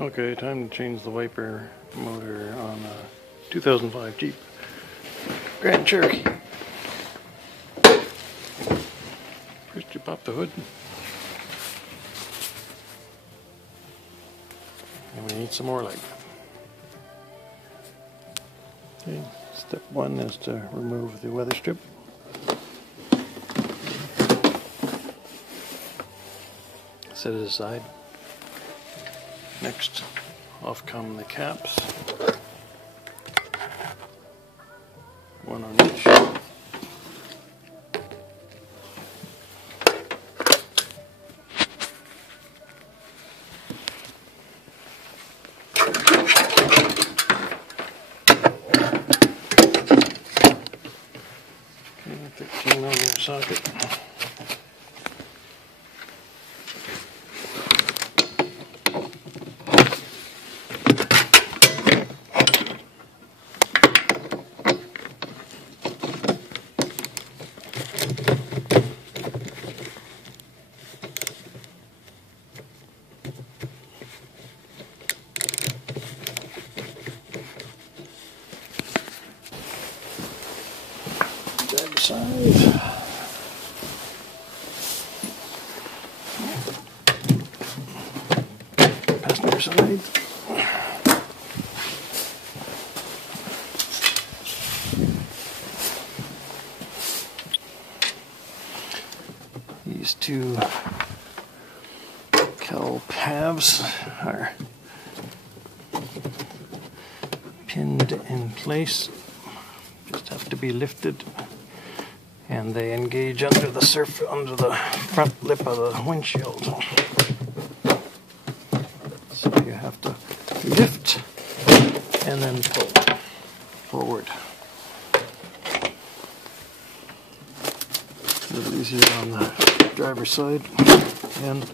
Okay, time to change the wiper motor on a 2005 Jeep Grand Cherokee. First you pop the hood. And we need some more light. Okay, step one is to remove the weather strip. Set it aside. Next, off come the caps. One on each. Okay, 13mm socket. Side. Passenger side. These two cowl halves are pinned in place. Just have to be lifted. And they engage under the front lip of the windshield. So you have to lift and then pull forward. A little easier on the driver's side. And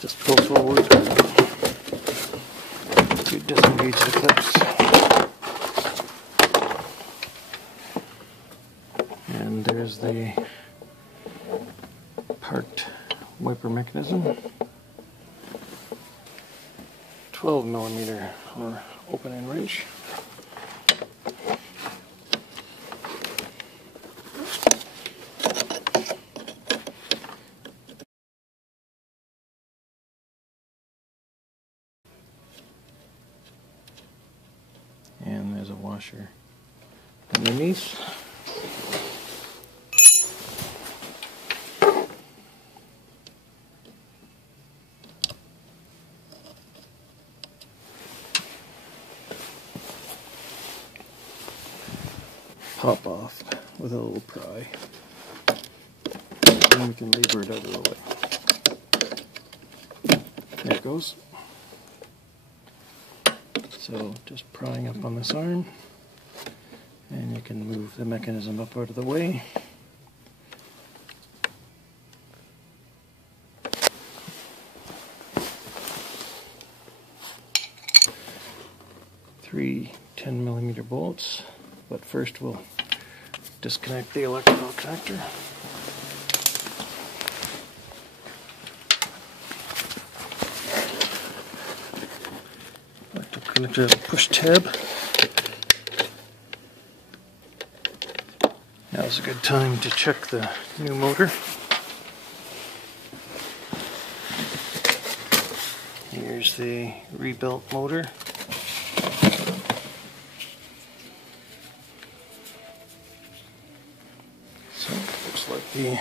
just pull forward to disengage the clips. And there's the parked wiper mechanism. 12mm or open-end wrench. And there's a washer underneath. Pop off with a little pry, and we can lever it out of the way. There it goes. So just prying up on this arm, and you can move the mechanism up out of the way. Three 10mm bolts, but first we'll disconnect the electrical connector. Electrical connector push tab. Now's a good time to check the new motor. Here's the rebuilt motor. Looks like the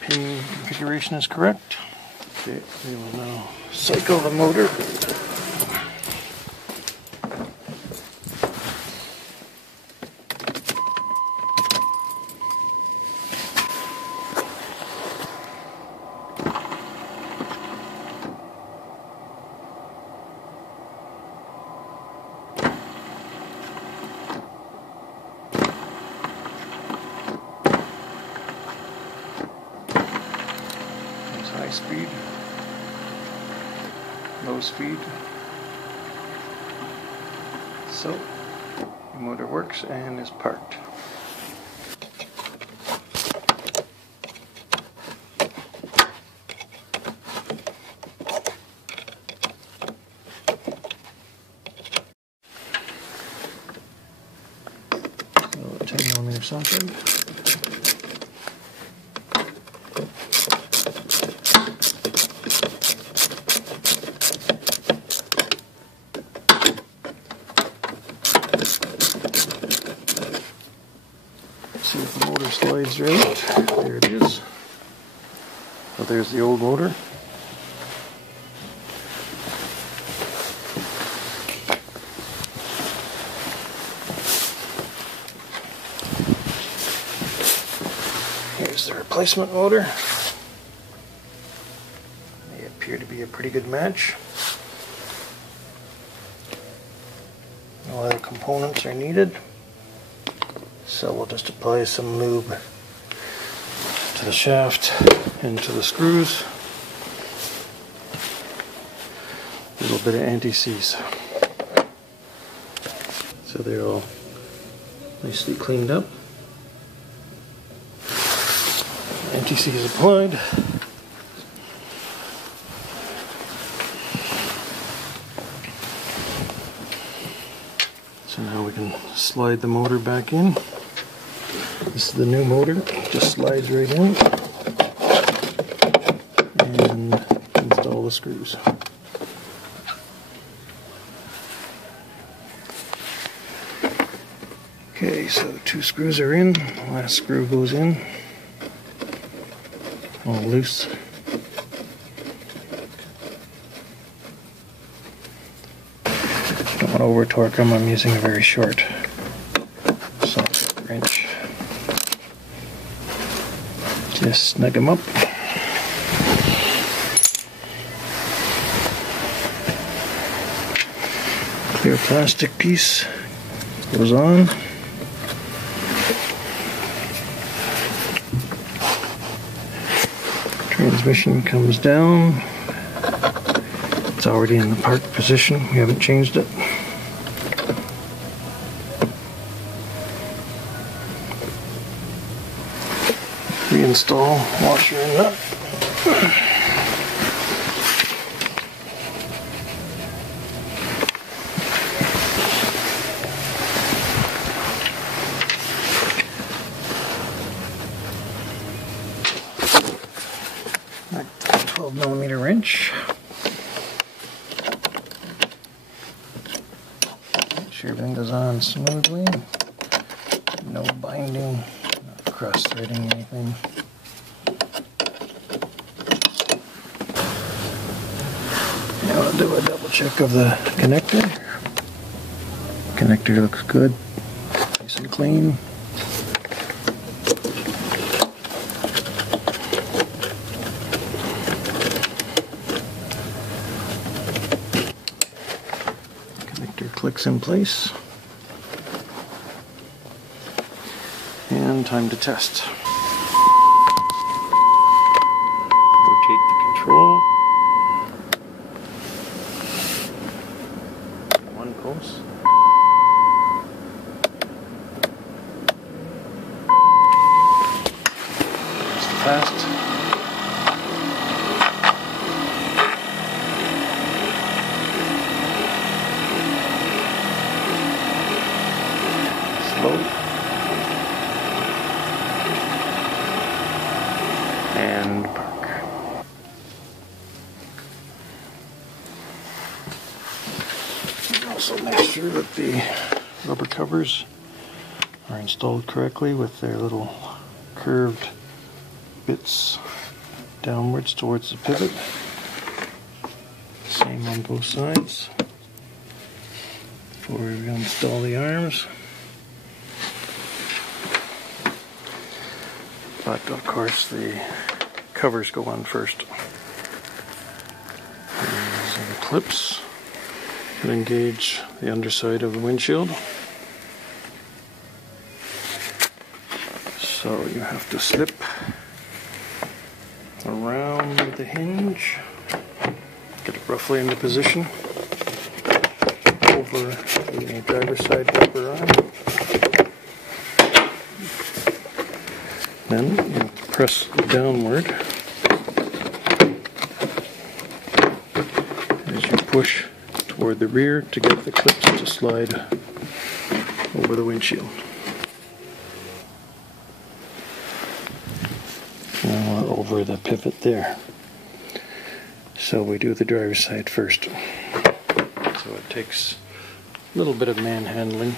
pin configuration is correct. Okay, we will now cycle the motor. High speed, low speed. So the motor works and is parked. something. See if the motor slides right. There it is. So there's the old motor. Here's the replacement motor. They appear to be a pretty good match. No other components are needed. So we'll just apply some lube to the shaft and to the screws. A little bit of anti-seize. So they're all nicely cleaned up. Anti-seize applied. So now we can slide the motor back in. This is the new motor, just slides right in and install the screws. Okay, so the 2 screws are in, the last screw goes in, all loose. Don't want to over torque them, I'm using a very short socket wrench. Just snug them up. Clear plastic piece goes on. Transmission comes down. It's already in the park position. We haven't changed it. Reinstall washer and nut. Like 12mm wrench. Make sure everything goes on smoothly. No binding, not cross-threading anything. Now I'll do a double check of the connector. Connector looks good, nice and clean. Connector clicks in place. And time to test. Rotate the control. One post. That's the fast. Slow. And park. Also make sure that the rubber covers are installed correctly with their little curved bits downwards towards the pivot. Same on both sides. Before we install the arms. But of course the covers go on first. These are the clips that engage the underside of the windshield. So you have to slip around the hinge, get it roughly into position over the driver's side bumper arm. Then you have to press downward as you push toward the rear to get the clips to slide over the windshield. or over the pivot there. So we do the driver's side first. So it takes a little bit of manhandling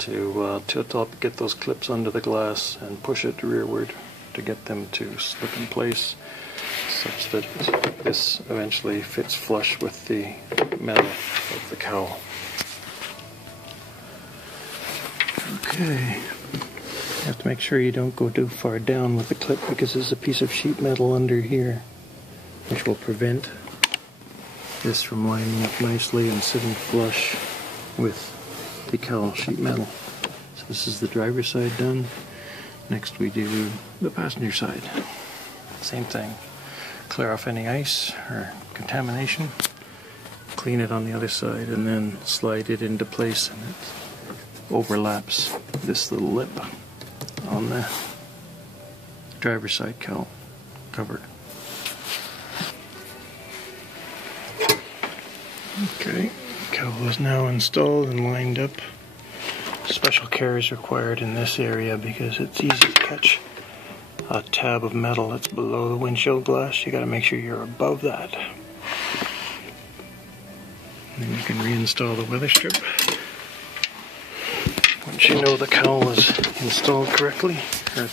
to tilt up, get those clips under the glass and push it rearward to get them to slip in place such that this eventually fits flush with the metal of the cowl. Okay, you have to make sure you don't go too far down with the clip because there's a piece of sheet metal under here which will prevent this from lining up nicely and sitting flush with the cowl sheet metal. So this is the driver's side done. Next we do the passenger side. Same thing. Clear off any ice or contamination, clean it on the other side, and then slide it into place, and it overlaps this little lip on the driver's side cowl cover. Okay, cowl is now installed and lined up. Special care is required in this area because it's easy to catch a tab of metal that's below the windshield glass. You got to make sure you're above that. And then you can reinstall the weather strip once you know the cowl is installed correctly, or the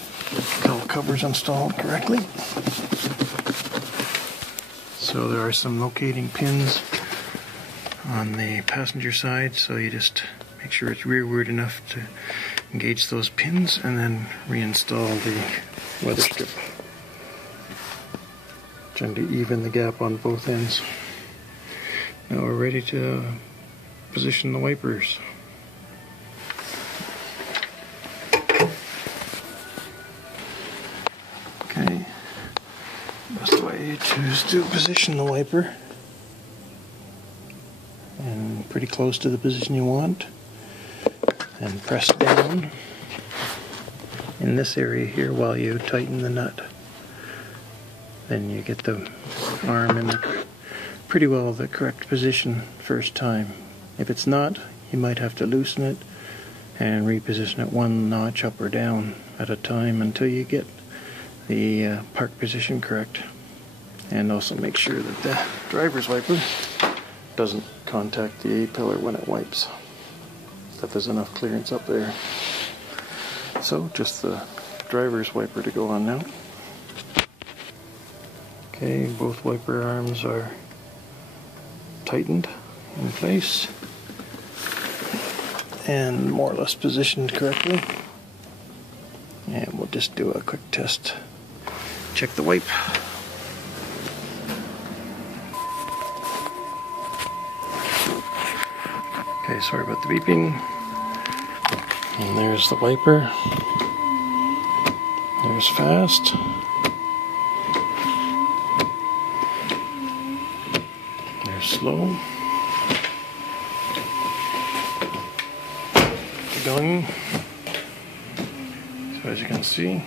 cowl cover is installed correctly. So there are some locating pins on the passenger side, so you just make sure it's rearward enough to engage those pins and then reinstall the weather strip, trying to even the gap on both ends. Now we're ready to position the wipers. Okay, best way you choose to position the wiper, and pretty close to the position you want, and press down in this area here while you tighten the nut. Then you get the arm in pretty well the correct position first time. If it's not, you might have to loosen it and reposition it one notch up or down at a time until you get the park position correct. And also make sure that the driver's wiper doesn't contact the A-pillar when it wipes, that there's enough clearance up there. So just the driver's wiper to go on now. Okay, both wiper arms are tightened in place and more or less positioned correctly. And we'll just do a quick test. Check the wipe. Okay, sorry about the beeping. And there's the wiper. There's fast. There's slow. Done. So as you can see,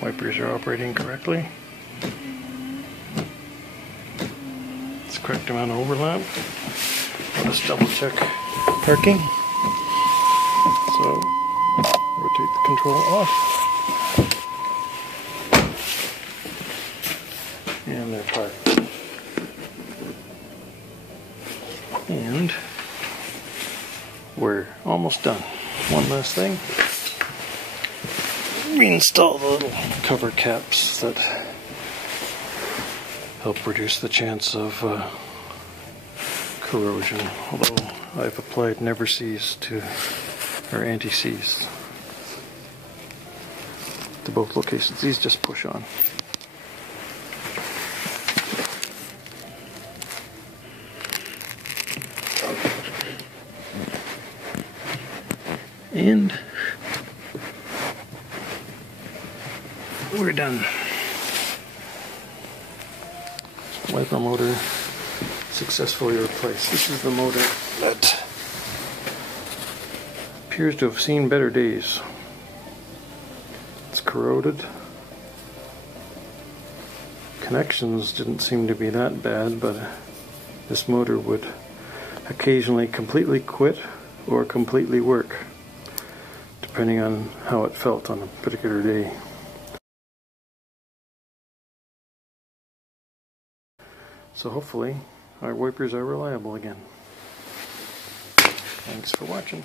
wipers are operating correctly. It's the correct amount of overlap. Let's double check parking. So rotate the control off. And they're parked. And we're almost done. One last thing. Reinstall the little cover caps that help reduce the chance of corrosion. Although I've applied never seize to, or anti-seize to both locations. These just push on. And we're done. Wiper motor successfully replaced. This is the motor that appears to have seen better days. It's corroded. Connections didn't seem to be that bad, but this motor would occasionally completely quit or completely work, depending on how it felt on a particular day. So hopefully our wipers are reliable again. Thanks for watching.